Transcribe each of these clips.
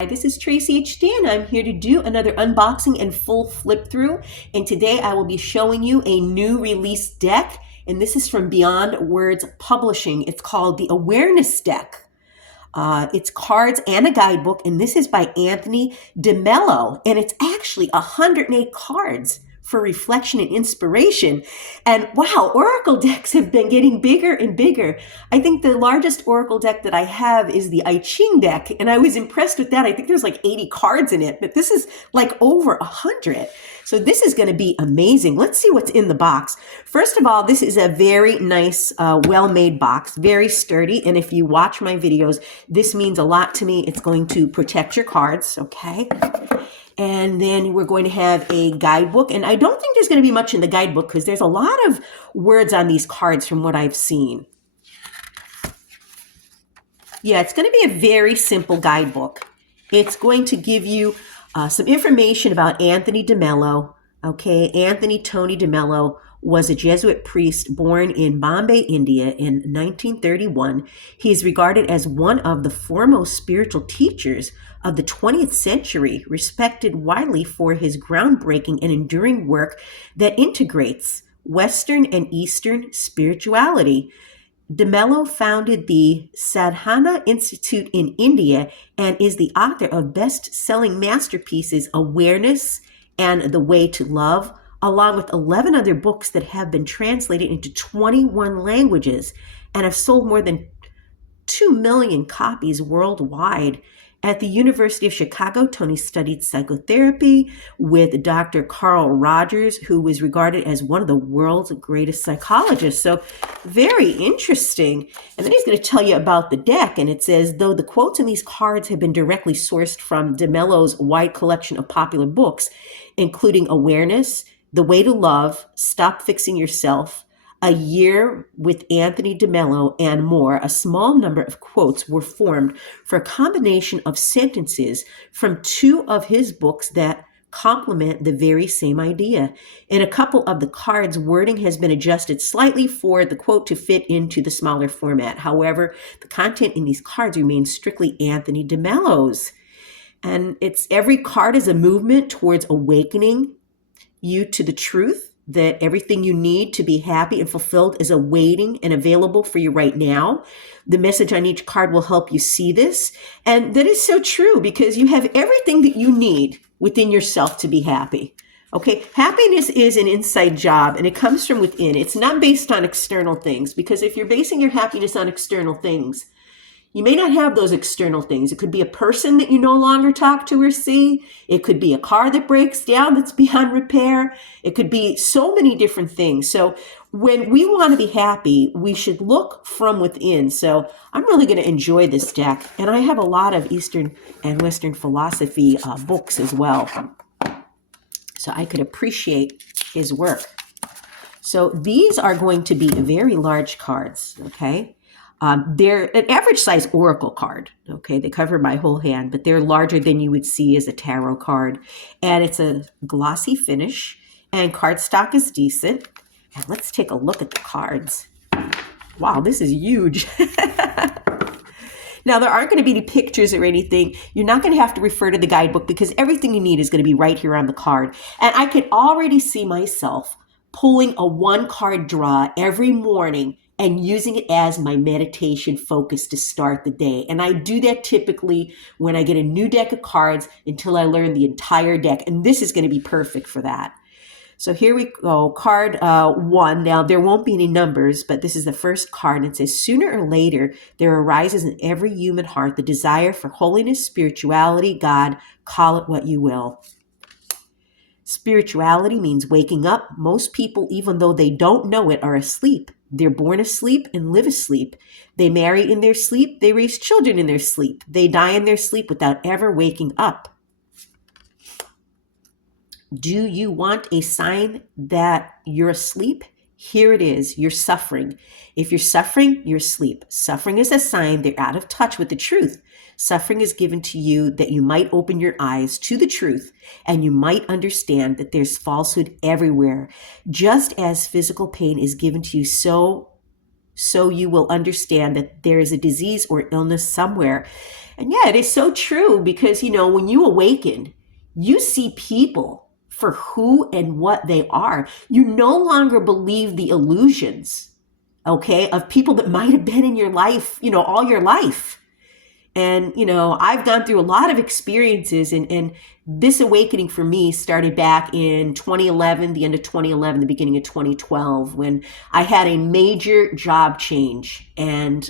Hi, this is TraceyHD and I'm here to do another unboxing and full flip through. And today I will be showing you a new release deck. And this is from Beyond Words Publishing. It's called the Awareness Deck. It's cards and a guidebook. And this is by Anthony DeMello. And it's actually 108 cards for reflection and inspiration. And wow, Oracle decks have been getting bigger and bigger. I think the largest Oracle deck that I have is the I Ching deck, and I was impressed with that. I think there's like 80 cards in it, but this is like over 100. So this is going to be amazing. Let's see what's in the box. First of all, this is a very nice, well-made box, very sturdy. And if you watch my videos, this means a lot to me. It's going to protect your cards, okay? And then we're going to have a guidebook. And I don't think there's going to be much in the guidebook because there's a lot of words on these cards from what I've seen. Yeah, it's going to be a very simple guidebook. It's going to give you some information about Anthony DeMello. Okay, Anthony Tony DeMello was a Jesuit priest born in Bombay, India in 1931. He is regarded as one of the foremost spiritual teachers of the 20th century, respected widely for his groundbreaking and enduring work that integrates Western and Eastern spirituality. DeMello founded the Sadhana Institute in India and is the author of best-selling masterpieces Awareness and The Way to Love, along with 11 other books that have been translated into 21 languages and have sold more than 2 million copies worldwide. At the University of Chicago, Tony studied psychotherapy with Dr. Carl Rogers, who was regarded as one of the world's greatest psychologists. So very interesting. And then he's going to tell you about the deck. And it says, though the quotes in these cards have been directly sourced from DeMello's wide collection of popular books, including Awareness, The Way to Love, Stop Fixing Yourself, A Year with Anthony DeMello, and more, a small number of quotes were formed for a combination of sentences from two of his books that complement the very same idea. In a couple of the cards, wording has been adjusted slightly for the quote to fit into the smaller format. However, the content in these cards remains strictly Anthony DeMello's. And every card is a movement towards awakening you to the truth that everything you need to be happy and fulfilled is awaiting and available for you right now. The message on each card will help you see this. And that is so true because you have everything that you need within yourself to be happy. Okay, happiness is an inside job and it comes from within. It's not based on external things, because if you're basing your happiness on external things, you may not have those external things. It could be a person that you no longer talk to or see. It could be a car that breaks down that's beyond repair. It could be so many different things. So when we want to be happy, we should look from within. So I'm really going to enjoy this deck. And I have a lot of Eastern and Western philosophy books as well. So I could appreciate his work. So these are going to be very large cards, okay? They're an average size oracle card. Okay, they cover my whole hand, but they're larger than you would see as a tarot card. And it's a glossy finish, and cardstock is decent. And let's take a look at the cards. Wow, this is huge. Now, there aren't going to be any pictures or anything. You're not going to have to refer to the guidebook because everything you need is going to be right here on the card. And I can already see myself pulling a one-card draw every morning and using it as my meditation focus to start the day. And I do that typically when I get a new deck of cards until I learn the entire deck. And this is going to be perfect for that. So here we go, card 1. Now, there won't be any numbers, but this is the first card. And it says, sooner or later, there arises in every human heart the desire for holiness, spirituality, God, call it what you will. Spirituality means waking up. Most people, even though they don't know it, are asleep. They're born asleep and live asleep. They marry in their sleep. They raise children in their sleep. They die in their sleep without ever waking up. Do you want a sign that you're asleep? Here it is. You're suffering. If you're suffering, you're asleep. Suffering is a sign they're out of touch with the truth. Suffering is given to you that you might open your eyes to the truth and you might understand that there's falsehood everywhere. Just as physical pain is given to you, so so you will understand that there is a disease or illness somewhere. And yeah, it is so true because, when you awaken, you see people for who and what they are. You no longer believe the illusions, okay, of people that might have been in your life, all your life. And, I've gone through a lot of experiences, and this awakening for me started back in 2011, the end of 2011, the beginning of 2012, when I had a major job change. And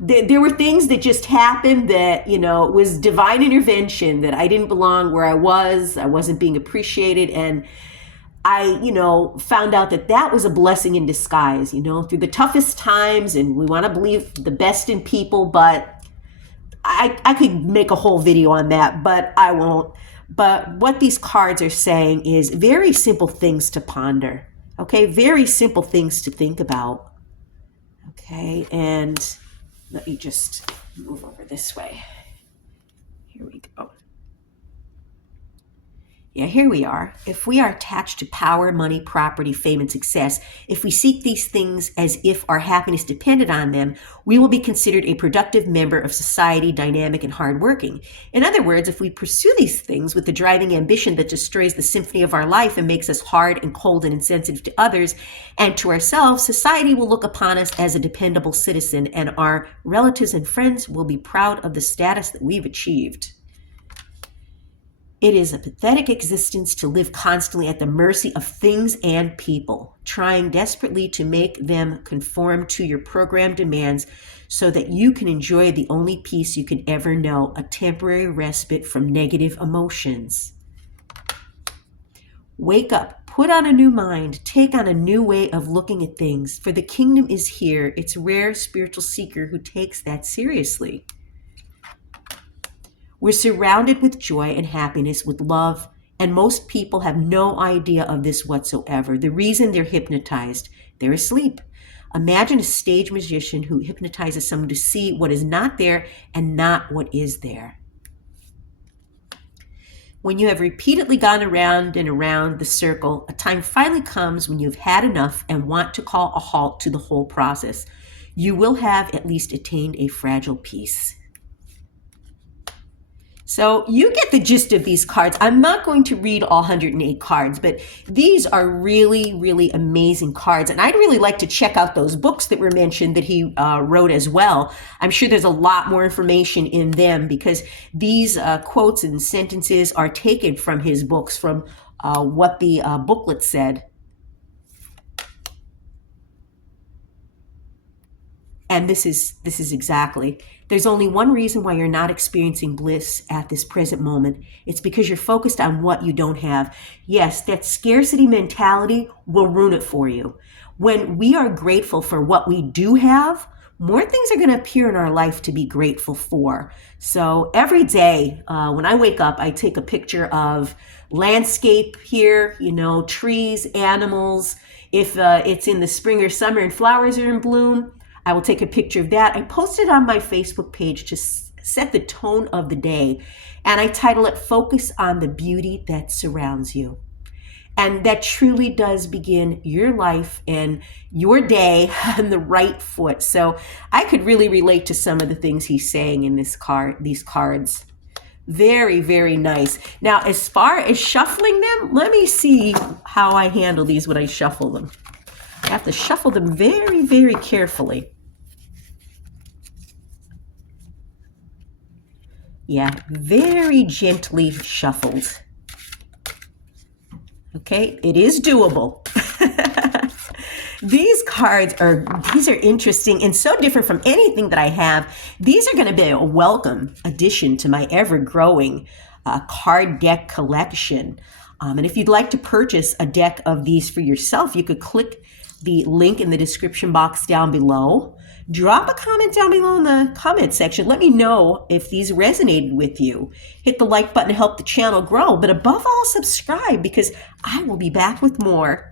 there were things that just happened that, was divine intervention, that I didn't belong where I wasn't being appreciated. And I, found out that was a blessing in disguise, through the toughest times. And we want to believe the best in people, but I could make a whole video on that, but I won't. But what these cards are saying is very simple things to ponder. Okay, very simple things to think about. Okay, and let me just move over this way. Here we go. Yeah, here we are. If we are attached to power, money, property, fame, and success, if we seek these things as if our happiness depended on them, we will be considered a productive member of society, dynamic and hardworking. In other words, if we pursue these things with the driving ambition that destroys the symphony of our life and makes us hard and cold and insensitive to others and to ourselves, society will look upon us as a dependable citizen, and our relatives and friends will be proud of the status that we've achieved. It is a pathetic existence to live constantly at the mercy of things and people, trying desperately to make them conform to your programmed demands so that you can enjoy the only peace you can ever know, a temporary respite from negative emotions. Wake up, put on a new mind, take on a new way of looking at things, for the kingdom is here. It's a rare spiritual seeker who takes that seriously. We're surrounded with joy and happiness, with love, and most people have no idea of this whatsoever. The reason they're hypnotized, they're asleep. Imagine a stage magician who hypnotizes someone to see what is not there and not what is there. When you have repeatedly gone around and around the circle, a time finally comes when you've had enough and want to call a halt to the whole process. You will have at least attained a fragile peace. So you get the gist of these cards. I'm not going to read all 108 cards, but these are really, really amazing cards. And I'd really like to check out those books that were mentioned that he wrote as well. I'm sure there's a lot more information in them because these quotes and sentences are taken from his books, from what the booklet said. And this is exactly. There's only one reason why you're not experiencing bliss at this present moment. It's because you're focused on what you don't have. Yes, that scarcity mentality will ruin it for you. When we are grateful for what we do have, more things are going to appear in our life to be grateful for. So every day when I wake up, I take a picture of landscape here, trees, animals. If it's in the spring or summer and flowers are in bloom, I will take a picture of that. I post it on my Facebook page to set the tone of the day. And I title it, Focus on the Beauty That Surrounds You. And that truly does begin your life and your day on the right foot. So I could really relate to some of the things he's saying in these cards. Very, very nice. Now, as far as shuffling them, let me see how I handle these when I shuffle them. I have to shuffle them very, very carefully. Yeah, very gently shuffled. Okay, it is doable. These cards are interesting and so different from anything that I have. These are going to be a welcome addition to my ever-growing card deck collection. And if you'd like to purchase a deck of these for yourself, you could click the link in the description box down below. Drop a comment down below in the comment section. Let me know if these resonated with you. Hit the like button to help the channel grow, but above all, subscribe because I will be back with more.